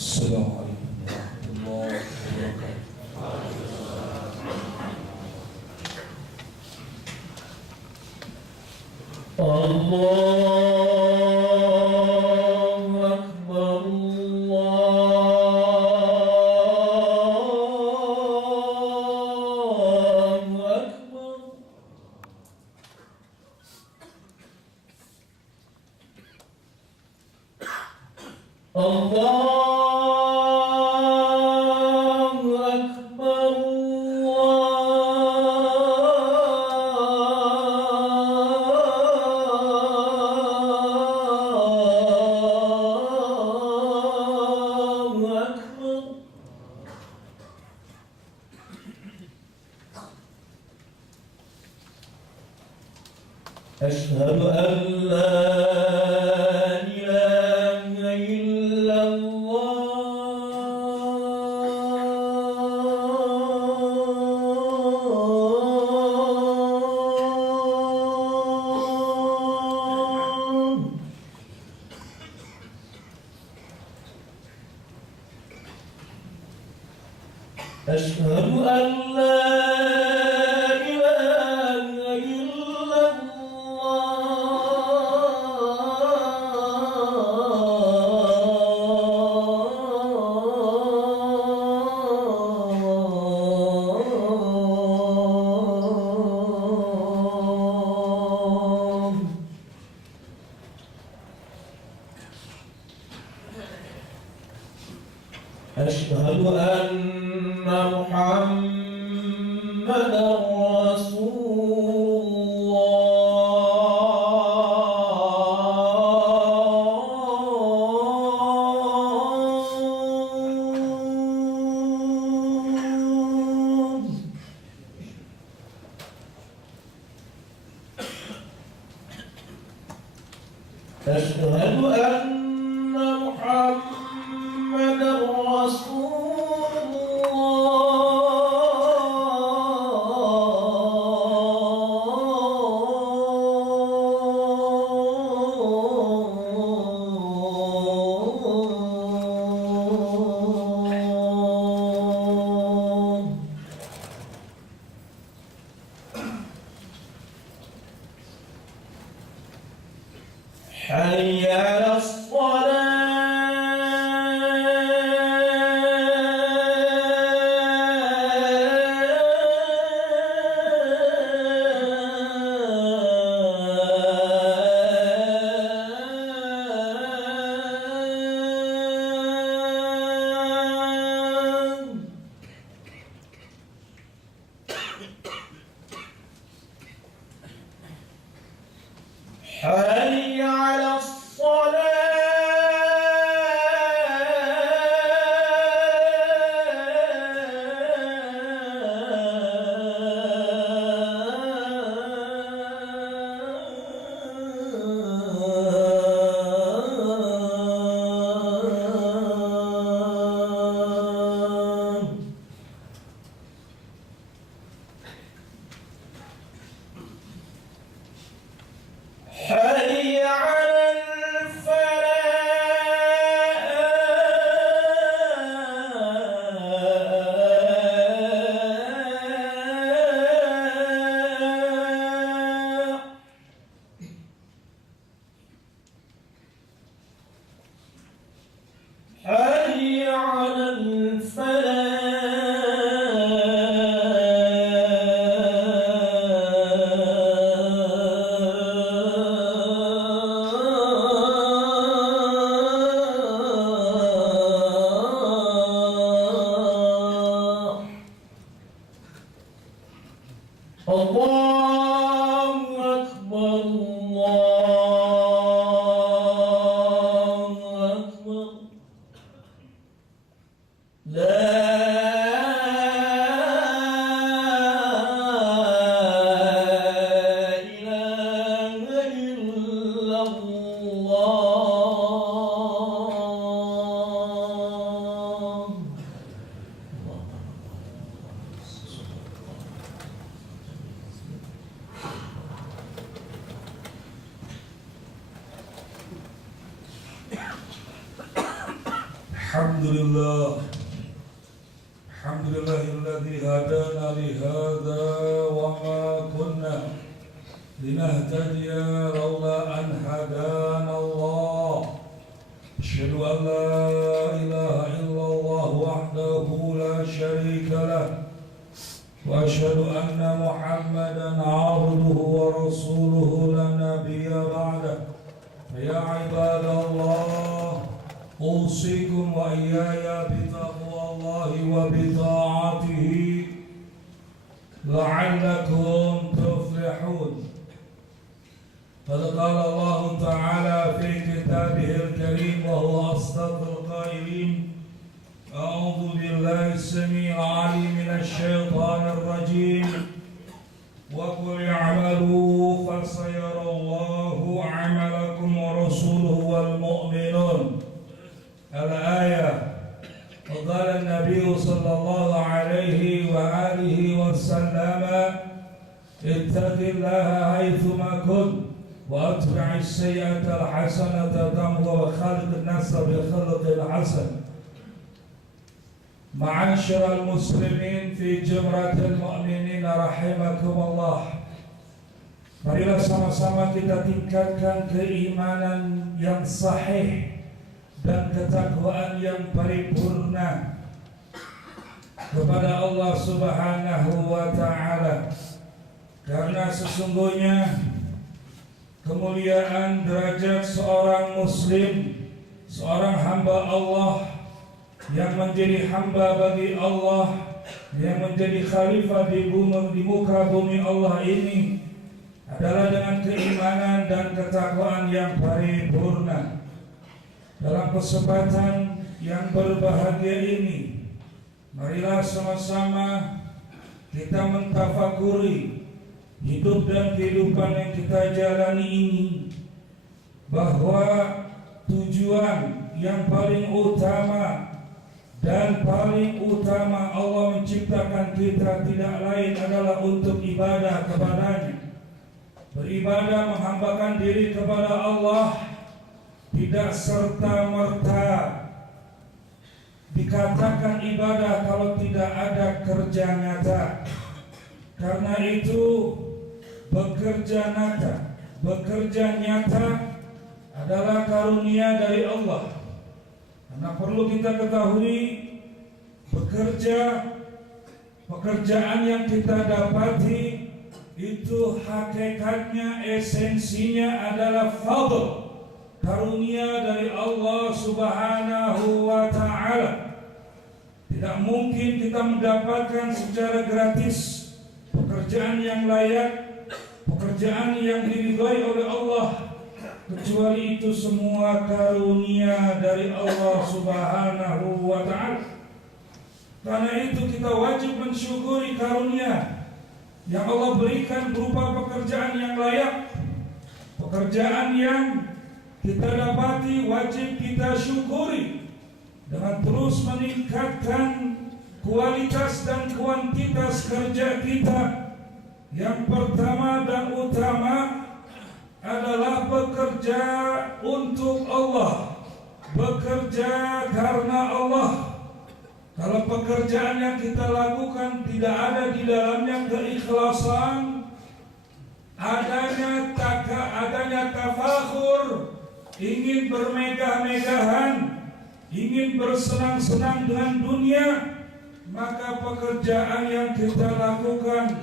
السلام عليكم ورحمة الله وبركاته. الله أكبر الله أكبر. الله أشهد أن لا إله إلا الله. أشهد أن لا أشهد أن محمدًا رسول الله. أشهد أن محمدًا رسول الله. حي على الصلاة. Alhamdulillah. Alhamdulillahilladzi hadana li hadza wa ma kunna linahtadiya laula an hadana Allah. Asyhadu an la ilaha illallah wahdahu la syarika lah. Wa asyhadu anna Muhammadan 'abduhu wa rasuluhu la nabiyya ba'dah. Ya ibadallah, أوصيكم وإياي بتقوى الله وبطاعته لعلكم تفلحون. قد قال الله تعالى في كتابه الكريم وهو أصدق القائلين: أعوذ بالله السميع العليم من الشيطان الرجيم وقل اعملوا فسيرى الله عملكم ورسوله والمؤمنون. الآية. وقال النبي صلى الله عليه وآله وسلم: اتق الله حيثما كنت وأتبع السيئة الحسنة تمحها وخالق الناس بخلق الحسن. معاشر المسلمين في جمرة المؤمنين رحمكم الله. Marilah sama-sama kita tingkatkan keimanan yang sahih dan ketakwaan yang paripurna kepada Allah Subhanahu wa ta'ala, karena sesungguhnya kemuliaan derajat seorang muslim, seorang hamba Allah yang menjadi hamba bagi Allah, yang menjadi khalifah di muka bumi Allah ini adalah dengan keimanan dan ketakwaan yang paripurna. Dalam kesempatan yang berbahagia ini, marilah sama-sama kita mentafakuri hidup dan kehidupan yang kita jalani ini, bahwa tujuan yang paling utama dan paling utama Allah menciptakan kita tidak lain adalah untuk ibadah kepadanya. Beribadah, menghambakan diri kepada Allah, tidak serta-merta dikatakan ibadah kalau tidak ada kerja nyata. Karena itu bekerja nyata adalah karunia dari Allah. Karena perlu kita ketahui, pekerjaan yang kita dapati itu hakikatnya, esensinya adalah fadl, karunia dari Allah Subhanahu wa ta'ala. Tidak mungkin kita mendapatkan secara gratis pekerjaan yang layak, pekerjaan yang diridhai oleh Allah, kecuali itu semua karunia dari Allah Subhanahu wa ta'ala. Karena itu kita wajib mensyukuri karunia yang Allah berikan berupa pekerjaan yang layak, pekerjaan yang kita dapati, wajib kita syukuri dengan terus meningkatkan kualitas dan kuantitas kerja kita. Yang pertama dan utama adalah bekerja untuk Allah, bekerja karena Allah. Kalau pekerjaan yang kita lakukan tidak ada di dalamnya keikhlasan, adanya tafakhur, ingin bermegah-megahan, ingin bersenang-senang dengan dunia, maka pekerjaan yang kita lakukan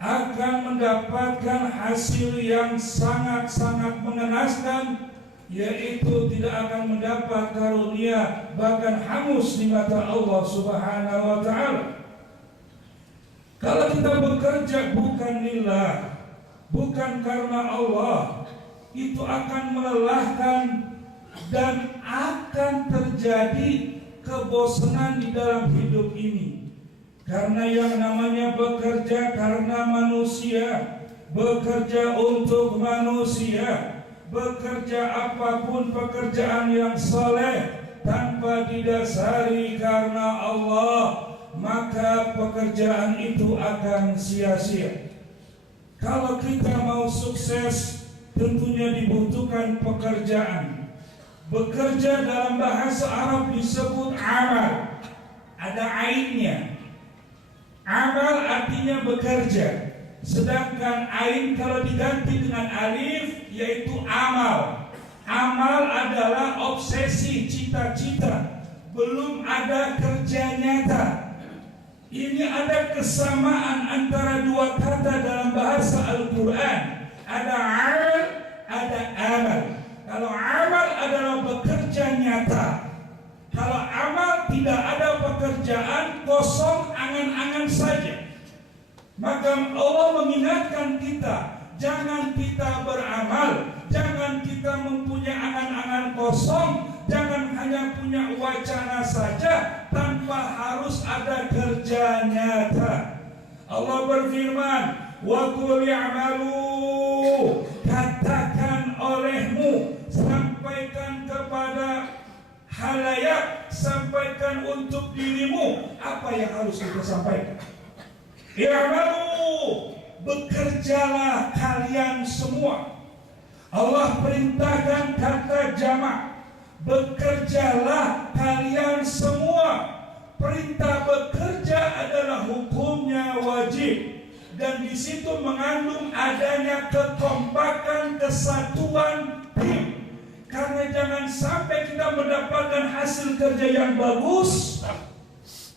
akan mendapatkan hasil yang sangat-sangat mengenaskan, yaitu tidak akan mendapat karunia, bahkan hangus di mata Allah Subhanahu wa ta'ala. Kalau kita bekerja bukan lillah, bukan karena Allah, itu akan melelahkan dan akan terjadi kebosanan di dalam hidup ini. Karena yang namanya bekerja karena manusia, bekerja untuk manusia, bekerja apapun pekerjaan yang saleh tanpa didasari karena Allah, maka pekerjaan itu akan sia-sia. Kalau kita mau sukses, tentunya dibutuhkan pekerjaan. Bekerja dalam bahasa Arab disebut amal. Ada ainnya. Amal artinya bekerja. Sedangkan ain kalau diganti dengan alif yaitu amal. Amal adalah obsesi, cita-cita. Belum ada kerja nyata. Ini ada kesamaan antara dua kata dalam bahasa Al-Quran. Ada amal, ada amal. Kalau amal adalah bekerja nyata. Kalau amal tidak ada pekerjaan, kosong, angan-angan saja. Maka Allah mengingatkan kita, jangan kita beramal, jangan kita mempunyai angan-angan kosong, jangan hanya punya wacana saja tanpa harus ada kerja nyata. Allah berfirman, wa qul i'malu, katakan olehmu, sampaikan kepada halayak, sampaikan untuk dirimu apa yang harus kita sampaikan. I'malu, bekerjalah kalian semua. Allah perintahkan kata jamak, bekerjalah kalian semua. Perintah bekerja adalah hukumnya wajib, dan di situ mengandung adanya kekompakan, kesatuan tim. Karena jangan sampai kita mendapatkan hasil kerja yang bagus,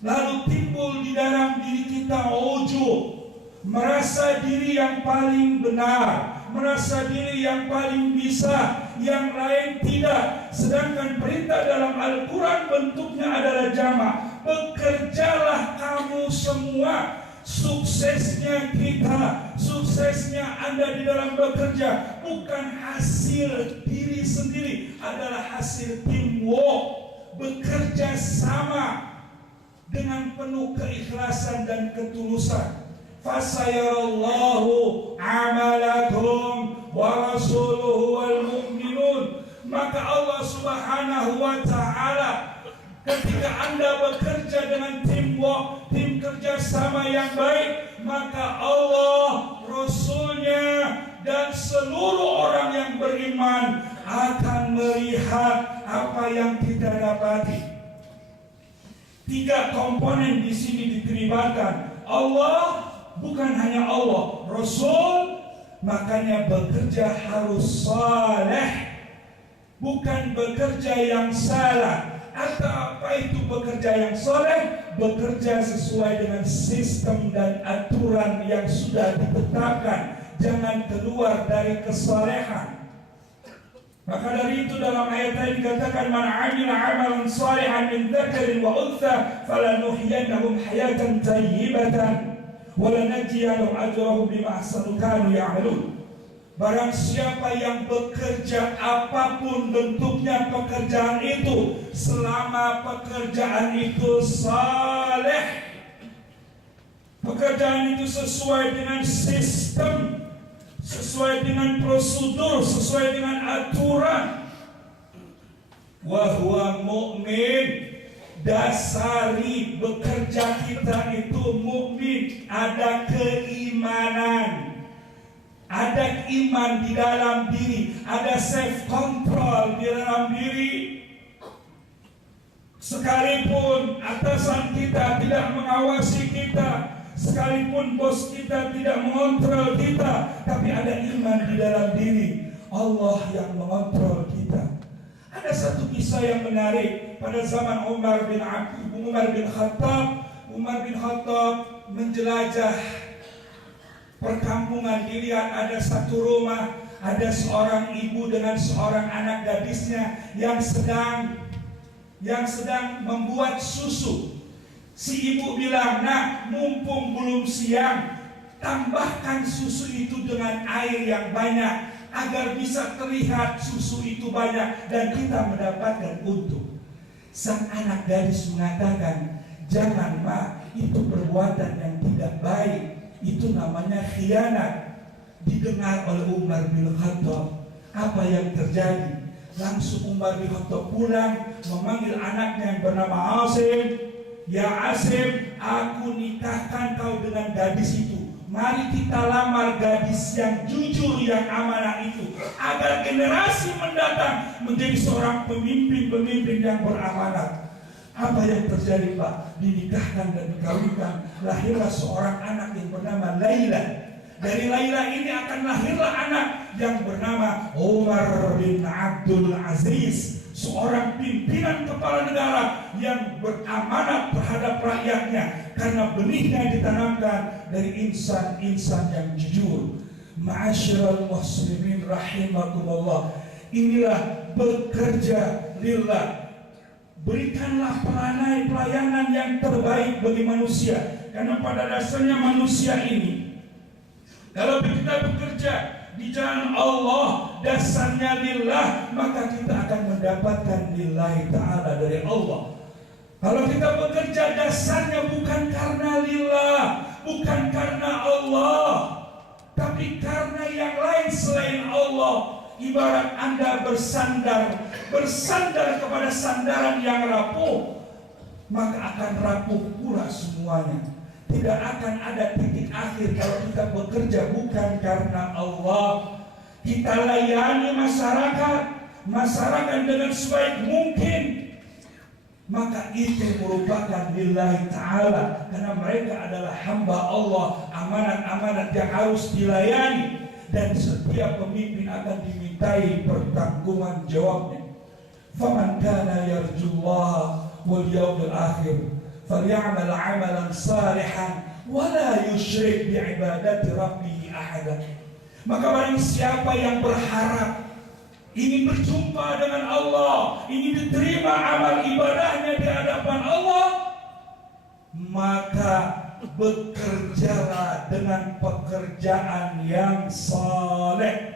lalu timbul di dalam diri kita ujub, merasa diri yang paling benar, merasa diri yang paling bisa, yang lain tidak. Sedangkan perintah dalam Al-Quran bentuknya adalah jamak. Bekerjalah kamu semua. Suksesnya kita, suksesnya Anda di dalam bekerja bukan hasil diri sendiri, adalah hasil teamwork, bekerja sama dengan penuh keikhlasan dan ketulusan. Fasayarallahu amalakum wa rasuluhu wal mu'minun. Maka Allah Subhanahu wa ta'ala, ketika Anda bekerja dengan teamwork, tim kerjasama yang baik, maka Allah, Rasulnya, dan seluruh orang yang beriman akan melihat apa yang kita dapati. 3 komponen di sini diterlibatkan. Allah, bukan hanya Allah, Rasul, makanya bekerja harus saleh, bukan bekerja yang salah. Atau apa itu bekerja yang soleh? Bekerja sesuai dengan sistem dan aturan yang sudah ditetapkan. Jangan keluar dari kesolehan. Maka dari itu dalam ayat tadi dikatakan, man 'amila 'amalan shalihan min dzakarin wa untha falanuhyiyannahum hayatan thayyibatan wa lanajziyannahum ajrahum bima ahsanu kanu ya'malun. Barang siapa yang bekerja apapun bentuknya pekerjaan itu, selama pekerjaan itu saleh, pekerjaan itu sesuai dengan sistem, sesuai dengan prosedur, sesuai dengan aturan. Wa huwa mu'min, dasari bekerja kita itu mukmin, ada keimanan. Ada iman di dalam diri, ada self control di dalam diri. Sekalipun atasan kita tidak mengawasi kita, sekalipun bos kita tidak mengontrol kita, tapi ada iman di dalam diri. Allah yang mengontrol kita. Ada satu kisah yang menarik pada zaman Umar bin Khattab. Umar bin Khattab menjelajah perkampungan. Dilihat ada satu rumah, ada seorang ibu dengan seorang anak gadisnya yang sedang membuat susu. Si ibu bilang, "Nak, mumpung belum siang, tambahkan susu itu dengan air yang banyak agar bisa terlihat susu itu banyak dan kita mendapatkan untung." Sang anak gadis mengatakan, "Jangan, Ma, itu perbuatan yang tidak baik. Itu namanya khianat." Didengar oleh Umar bin Khattab. Apa yang terjadi? Langsung Umar bin Khattab pulang, memanggil anaknya yang bernama Asim. "Ya Asim, aku nikahkan kau dengan gadis itu. Mari kita lamar gadis yang jujur, yang amanah itu, agar generasi mendatang menjadi seorang pemimpin-pemimpin yang beramanah. Apa yang terjadi, Pak? Dinikahkan dan dikawinkan, lahirlah seorang anak yang bernama Laila. Dari Laila ini akan lahirlah anak yang bernama Umar bin Abdul Aziz, seorang pimpinan kepala negara yang beramanat terhadap rakyatnya, karena benihnya ditanamkan dari insan-insan yang jujur. Ma'asyiral muslimin rahimakumullah, inilah bekerja lillah. Berikanlah pelayanan yang terbaik bagi manusia, karena pada dasarnya manusia ini, kalau kita bekerja di jalan Allah, dasarnya lillah, maka kita akan mendapatkan lillahi ta'ala dari Allah. Kalau kita bekerja dasarnya bukan karena lillah, bukan karena Allah, tapi karena yang lain selain Allah. Ibarat Anda bersandar kepada sandaran yang rapuh, maka akan rapuh pula semuanya. Tidak akan ada titik akhir kalau kita bekerja bukan karena Allah. Kita layani masyarakat dengan sebaik mungkin, maka itu merupakan lillahi ta'ala, karena mereka adalah hamba Allah, amanat-amanat yang harus dilayani, dan setiap pemimpin akan dimintai pertanggungan jawabnya. Faman kana yarjullaha wal yawmil akhir falyamal 'amalan salihan wa la yusyrik bi ibadati rabbih ahada. Maka barang siapa yang berharap ingin berjumpa dengan Allah, ingin diterima amal ibadahnya di hadapan Allah, maka bekerjalah dengan pekerjaan yang saleh.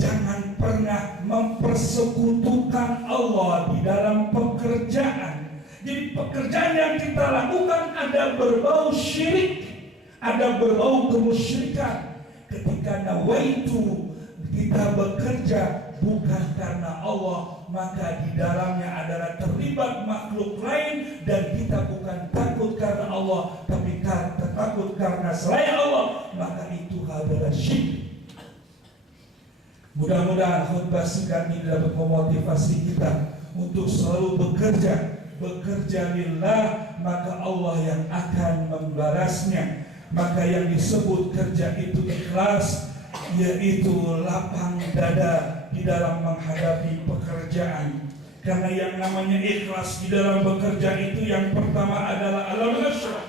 Jangan pernah mempersekutukan Allah di dalam pekerjaan. Jadi pekerjaan yang kita lakukan ada berbau syirik, ada berbau kemusyrikan. Ketika nawaitu, kita bekerja bukan karena Allah, maka di dalamnya adalah terlibat makhluk lain, dan kita bukan takut karena Allah, tapi takut karena selain Allah, maka itu adalah syirik. Mudah-mudahan khutbah singkat ini dapat memotivasi kita untuk selalu bekerja lillah, maka Allah yang akan membalasnya. Maka yang disebut kerja itu ikhlas, yaitu lapang dada di dalam menghadapi pekerjaan. Karena yang namanya ikhlas di dalam bekerja itu yang pertama adalah al-nashrah,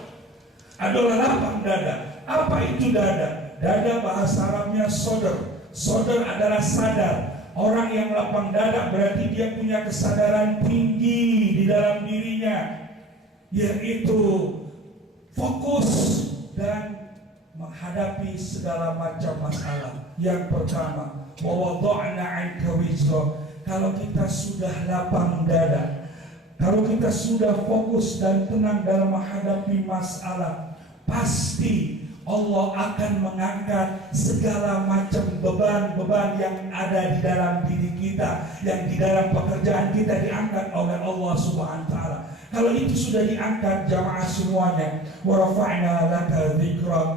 adalah lapang dada. Apa itu dada? Dada bahasa Arabnya sodar. Sodar adalah sadar. Orang yang lapang dada berarti dia punya kesadaran tinggi di dalam dirinya, yaitu fokus dan menghadapi segala macam masalah. Yang pertama, wawada'na 'anka wizra. Kalau kita sudah lapang dada, kalau kita sudah fokus dan tenang dalam menghadapi masalah, pasti Allah akan mengangkat segala macam beban-beban yang ada di dalam diri kita, yang di dalam pekerjaan kita diangkat oleh Allah Subhanahu wa taala. Kalau itu sudah diangkat jamaah semuanya, wa rafa'na laka dzikrak,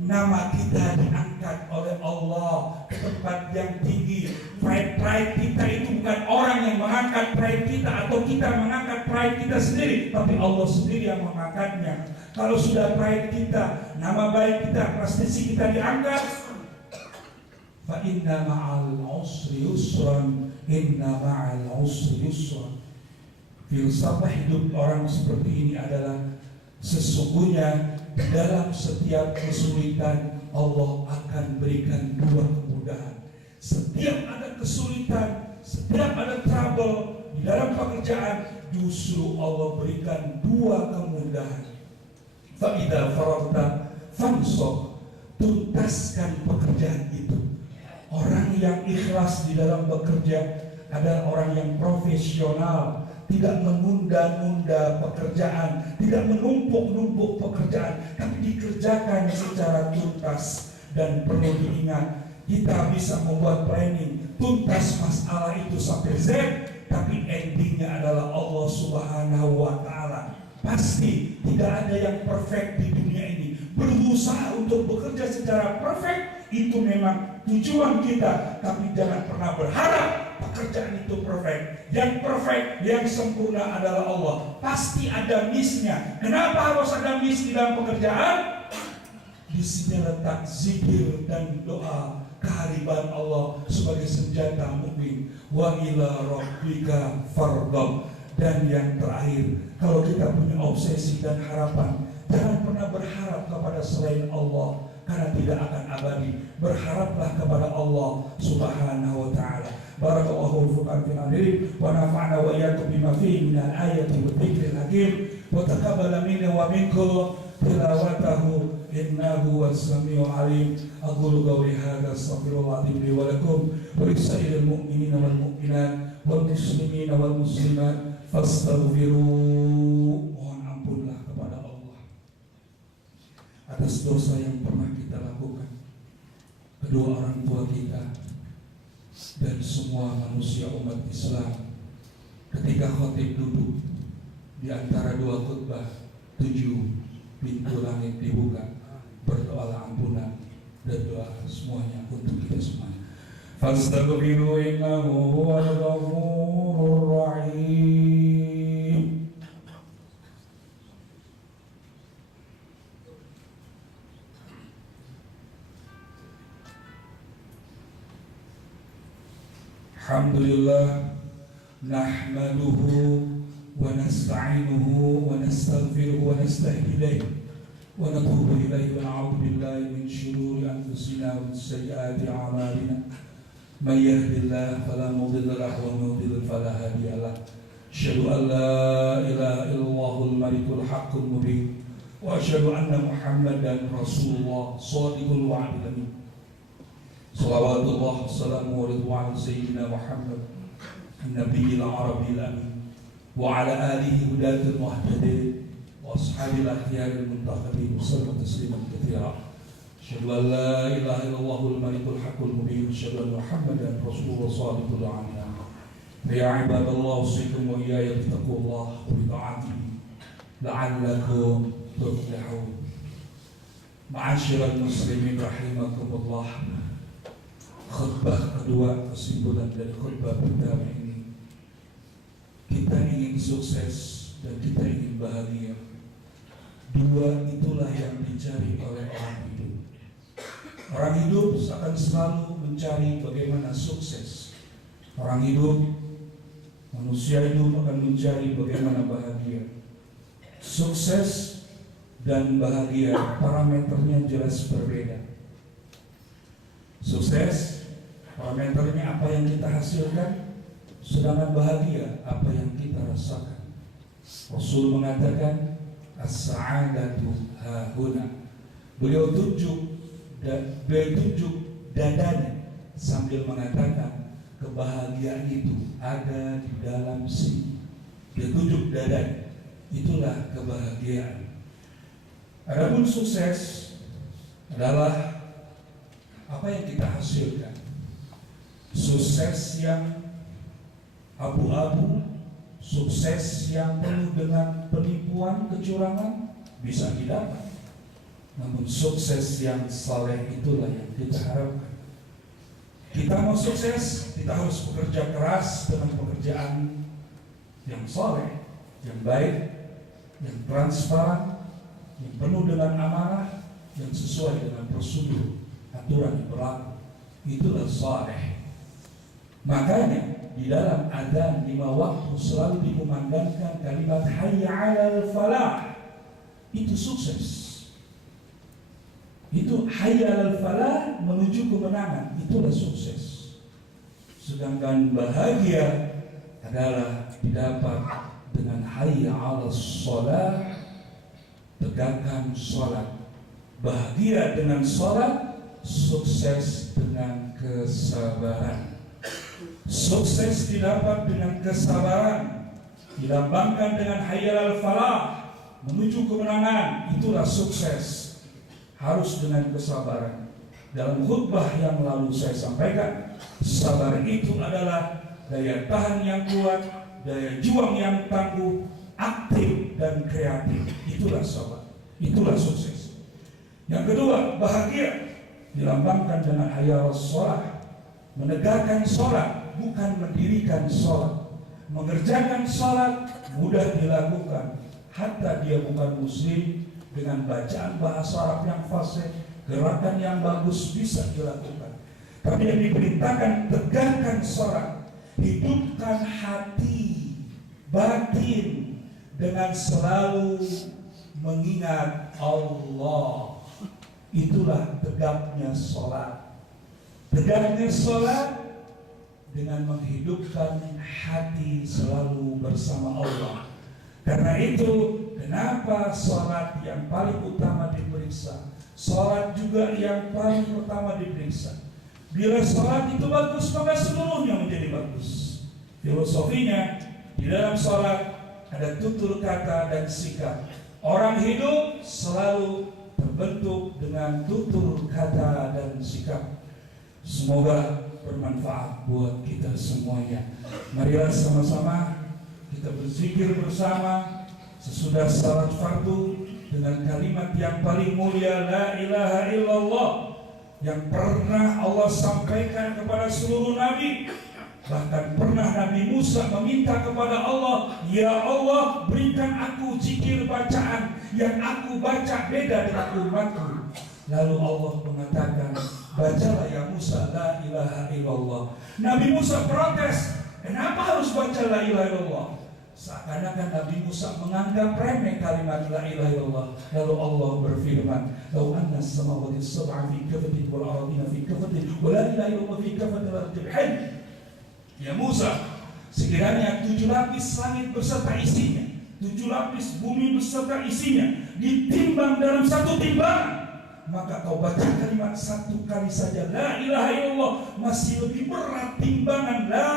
nama kita diangkat oleh Allah ke tempat yang tinggi. Pride kita itu bukan orang yang mengangkat pride kita atau kita mengangkat pride kita sendiri, tapi Allah sendiri yang mengangkatnya. Kalau sudah pride kita, nama baik kita, prestasi kita diangkat, fa inna ma'al usri yusran, inna ma'al usri yusran. Filsafat hidup orang seperti ini adalah sesungguhnya dalam setiap kesulitan Allah akan berikan dua kemudahan. Setiap ada kesulitan, setiap ada trouble di dalam pekerjaan, justru Allah berikan dua kemudahan. Fa idza faragta fansab, tuntaskan pekerjaan itu. Orang yang ikhlas di dalam bekerja adalah orang yang profesional, tidak menunda-nunda pekerjaan, tidak menumpuk-numpuk pekerjaan, tapi dikerjakan secara tuntas. Dan perlu diingat, kita bisa membuat planning tuntas masalah itu sampai Z, tapi endingnya adalah Allah Subhanahu wa taala. Pasti tidak ada yang perfect di dunia ini. Berusaha untuk untuk bekerja secara perfect, itu memang tujuan kita. Tapi jangan pernah berharap pekerjaan itu perfect. Yang perfect, yang sempurna adalah Allah. Pasti ada miss-nya. Kenapa harus ada miss di dalam pekerjaan? Di sini letak zikir dan doa, kehadiran Allah sebagai senjata mukmin. Wa ila rabbika farghab. Dan yang terakhir, kalau kita punya obsesi dan harapan, jangan pernah berharap kepada selain Allah, karena tidak akan abadi. Berharaplah kepada Allah Subhanahu wa ta'ala. Barakallahu furqan fil hadirin wa nafa'na wa iyyakum bima fihi minal ayati wa dzikril hakim wa taqabbala minna wa minkum tilawatahu innahu was-sami'ul 'alim. Aqulu qawli hadza astaghfirullah li wa lakum wa lisa'iril mu'minina wal mu'minat wal muslimina wal muslimat fastaghfiru. Mohon ampunlah kepada Allah atas dosa yang pernah kita lakukan, kedua orang tua kita, dan semua manusia umat Islam. Ketika khatib duduk di antara dua khutbah, 7 pintu langit dibuka, berdoalah ampunan dan doa semuanya untuk kita semuanya. Fastaghfiru innahu huwal ghafurur rahim. Alhamdulillah nahmaduhu wa nasta'inuhu wa nastaghfiruhu wa nastahdi ilayhi wa natubu ilayhi wa na'udzu billahi min shururi anfusina wa min sayyiati a'malina. Man yahdihillahu fala mudilla lahu wa man yudlil fala hadiya lahu. Asyhadu an la ilaha illallahul malikul haqqul mubin wa asyhadu anna Muhammadan Rasulullah shadiqul wa'dil amin. Salawatullah wassalamu ala sayyidina Muhammad Nabiyil Arabiyil Amin wa ala alihi hudatul muhtadin wa ashabil akhyaril muntakhabin sallallahu tasliman katsira. Asyhadu an la ilaha illallahul malikul haqqul mubin. Asyhadu anna Muhammadan Rasulullah shadiqul amin. Ya ibadallah, usikum wa iyaya bittaqullah wa bita'atihi la'allakum tuflihun. Ma'asyiral muslimin rahimakumullah. Khutbah kedua, kesimpulan dari khutbah pertama ini, kita ingin sukses dan kita ingin bahagia. Dua itulah yang dicari oleh orang hidup. Orang hidup akan selalu mencari bagaimana sukses. Orang hidup, manusia hidup akan mencari bagaimana bahagia. Sukses dan bahagia parameternya jelas berbeda. Sukses parameternya apa yang kita hasilkan, sedangkan bahagia apa yang kita rasakan. Rasul mengatakan as-sa'adatu hahuna. Beliau tunjuk dadanya sambil mengatakan kebahagiaan itu ada di dalam sini. Dia tunjuk dadanya, itulah kebahagiaan. Adapun sukses adalah apa yang kita hasilkan. Sukses yang abu-abu, sukses yang penuh dengan penipuan, kecurangan bisa didapat. Namun sukses yang saleh itulah yang kita harapkan. Kita mau sukses, kita harus bekerja keras dengan pekerjaan yang saleh, yang baik, yang transparan, yang penuh dengan amanah, yang sesuai dengan prosedur, aturan yang berlaku. Itulah saleh. Makanya di dalam adzan 5 waktu selalu dikumandangkan kalimat hayya 'alal falah. Itu sukses. Itu hayya 'alal falah, menuju kemenangan. Itulah sukses. Sedangkan bahagia adalah didapat dengan hayya 'alas shalah, tegakkan salat. Bahagia dengan salat, sukses dengan kesabaran. Sukses didapat dengan kesabaran, dilambangkan dengan hayya 'alal falah, menuju kemenangan. Itulah sukses. Harus dengan kesabaran. Dalam khutbah yang lalu saya sampaikan, sabar itu adalah daya tahan yang kuat, daya juang yang tangguh, aktif dan kreatif. Itulah sabar. Itulah sukses. Yang kedua, bahagia dilambangkan dengan hayya shalah, menegakkan sholat, bukan mendirikan sholat. Mengerjakan sholat mudah dilakukan, hatta dia bukan muslim, dengan bacaan bahasa Arab yang fasih, gerakan yang bagus bisa dilakukan. Tapi yang diperintahkan, tegakkan sholat, hidupkan hati, batin dengan selalu mengingat Allah. Itulah tegaknya sholat. Tegaknya sholat dengan menghidupkan hati selalu bersama Allah. Karena itu, kenapa sholat yang paling utama diperiksa? Sholat juga yang paling utama diperiksa. Bila sholat itu bagus, maka seluruhnya menjadi bagus. Filosofinya, di dalam sholat ada tutur kata dan sikap. Orang hidup selalu terbentuk dengan tutur kata dan sikap. Semoga bermanfaat buat kita semuanya. Marilah sama-sama kita berzikir bersama sesudah salat fardu dengan kalimat yang paling mulia, la ilaha illallah, yang pernah Allah sampaikan kepada seluruh nabi. Bahkan pernah Nabi Musa meminta kepada Allah, ya Allah, berikan aku zikir bacaan yang aku baca beda dengan umatku. Lalu Allah mengatakan, bacalah ya Musa la ilaha illallah. Nabi Musa protes, kenapa harus baca la ilaha illallah? Seakan-akan Nabi Musa menganggap remeh kalimat la ilaha illallah. Lalu Allah berfirman, "Lau anna as-samawati as-sab'a fi kafatin wal ardina fi kafatin wa la ilaha illallah fi kafatin la tubhin." Ya Musa, sekiranya 7 lapis langit beserta isinya, 7 lapis bumi beserta isinya ditimbang dalam satu timbangan, maka kau baca kalimat satu kali saja la ilaha illallah masih lebih berat timbangan la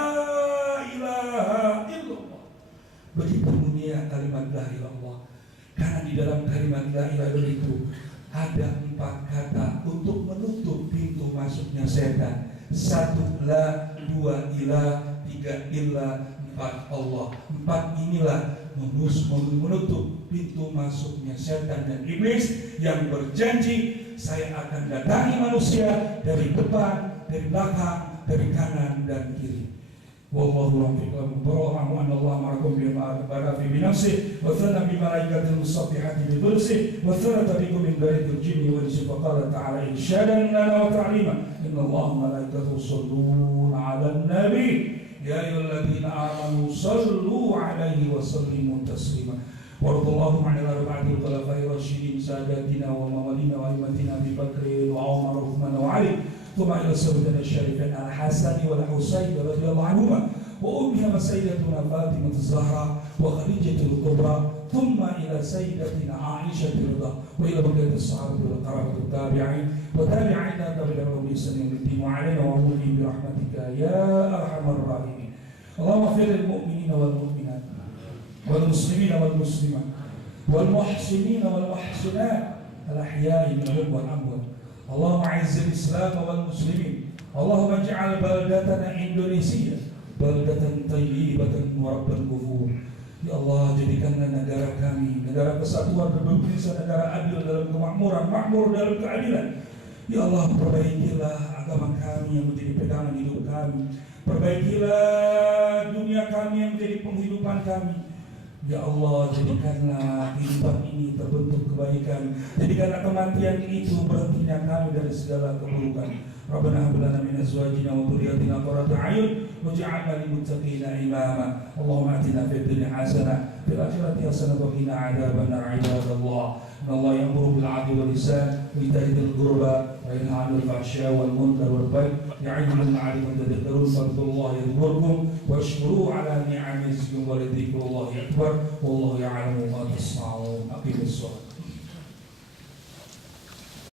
ilaha illallah. Begitu mulia kalimat la ilaha illallah. Karena di dalam kalimat la ilaha illallah itu ada 4 kata untuk menutup pintu masuknya setan. 1 la, 2 ilah, 3 ilah, 4 Allah. 4 inilah menutup pintu masuknya setan dan iblis yang berjanji, saya akan datangi manusia dari depan, dari belakang, dari kanan dan kiri. Wallahu a'lam bishawab. Anna Allah ma'akum bima barafi bi nafsi wa thana bi malaikatil musabbihati bi qudsi wa thana bikum min baridil jinni wal insi fa qala ta'ala insyadan lana wa ta'lima inna Allah malaikatahu yusalluna 'alan nabi ya ayyuhalladzina amanu sallu 'alaihi wa sallimu taslima. Warḍallahu 'anil arba'atil khulafa'ir rasyidin sadatina wa mawalina wa immatina Abi Bakr wa Umar wa Uthman wa Ali. ثم إلى سيدنا الشريفين الحسن والحسين رضي الله عنهما وأمهما سيدتنا فاطمة الزهراء وخديجة الكبرى ثم إلى سيدتنا عائشة رضا وإلى بقية الصحابة والقرابة التابعين وتابعين تبعهم بإحسان يوم الدين وعلينا وعليهم برحمتك يا أرحم الراحمين. اللهم اغفر للمؤمنين والمؤمنات والمسلمين والمسلمات والمحسنين والمحسنات الأحياء منهم والأموات. اللهم اعز الاسلام والمسلمين. اللهم اجعل بلدتنا اندونيسيا بلدة طيبة ورب الغفور. Ya Allah, jadikanlah negara kami negara kesatuan Republik Indonesia, negara adil dalam kemakmuran, makmur dalam keadilan. Ya Allah, perbaikilah agama kami yang menjadi pegangan hidup kami. Perbaikilah dunia kami yang menjadi penghidupan kami. Ya Allah, jadikanlah kehidupan ini terbentuk kebaikan. Jadikanlah kematian itu berhentinya kami dari segala keburukan. Rabbana hab lana min azwajina wa dhurriyyatina qurrata a'yun waj'alna lil muttaqina imama. Allahumma atina fid dunya hasanah fil akhirati hasanah wa qina adzaban nar. Ibadallah, innallaha ya'muru bil 'adli wal ihsan wa ita'i dzil qurba wa yanha 'anil fahsya'i wal munkari wal baghi ya'idukum la'allakum tadhakkarun. Fadhkurullaha yadhkurkum washkuru 'ala ni'amihi yazidkum wa lidhikrullahi akbar. Wallahu ya'lamu ma tasna'un. Aqimus shalah.